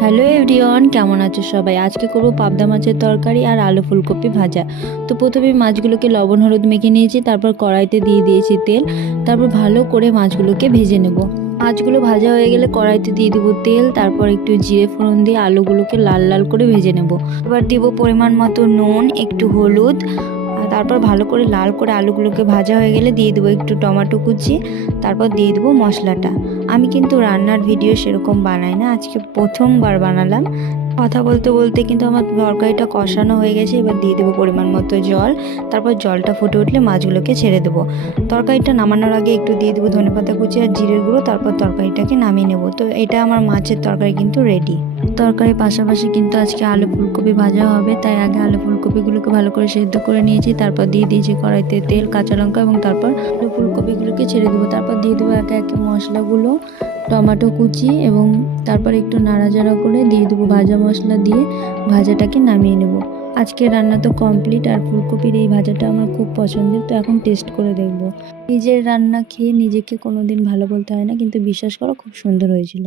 Hello everyone, কেমন আছো সবাই? আজকে করবো পাবদা মাছের তরকারি আর আলু ফুলকপি ভাজা। তো প্রথমে মাছগুলোকে লবণ হলুদ মেখে নিয়েছি, তারপর কড়াইতে দিয়ে দিয়েছি তেল। তারপর ভালো করে মাছগুলোকে ভেজে নেব। মাছগুলো ভাজা হয়ে গেলে কড়াইতে দিয়ে দেবো তেল, তারপর একটু জিরে ফোড়ন দিয়ে আলুগুলোকে লাল লাল করে ভেজে নেব। এবার দিব পরিমাণ মতো নুন, একটু হলুদ, আর তারপর ভালো করে লাল করে আলুগুলোকে ভাজা হয়ে গেলে দিয়ে দেবো একটু টমেটো কুচি, তারপর দিয়ে দেবো মশলাটা। আমি কিন্তু রান্নার ভিডিও সেরকম বানাই না, আজকে প্রথমবার বানালাম। কথা বলতে বলতে কিন্তু আমার তরকারিটা কষানো হয়ে গেছে। এবার দিয়ে দেবো পরিমাণ মতো জল, তারপর জলটা ফুটে উঠলে মাছগুলোকে ছেড়ে দেবো। তরকারিটা নামানোর আগে একটু দিয়ে দেবো ধনেপাতা কুচি আর জিরের গুঁড়ো, তারপর তরকারিটাকে নামিয়ে নেবো। তো এটা আমার মাছের তরকারি কিন্তু রেডি। তরকারির পাশাপাশি কিন্তু আজকে আলু ফুলকপি ভাজা হবে, তাই আগে আলু ফুলকপিগুলোকে ভালো করে সেদ্ধ করে নিয়েছি। তারপর দিয়ে দিয়েছি কড়াইতে তেল, কাঁচা লঙ্কা এবং তারপর আলু ফুলকপিগুলোকে ছেড়ে দেবো। তারপর দিয়ে দেবো একে একে মশলাগুলো, টমেটো কুচি, এবং তারপর একটু নাড়াচাড়া করে দিয়ে দেবো ভাজা মশলা, দিয়ে ভাজাটাকে নামিয়ে নেব। আজকে রান্না তো কমপ্লিট। আর ফুলকপির এই ভাজাটা আমার খুব পছন্দের, তো এখন টেস্ট করে দেখব। নিজের রান্না খেয়ে নিজেকে কোনোদিন ভালো বলতে হয় না, কিন্তু বিশ্বাস করো খুব সুন্দর হয়েছিল।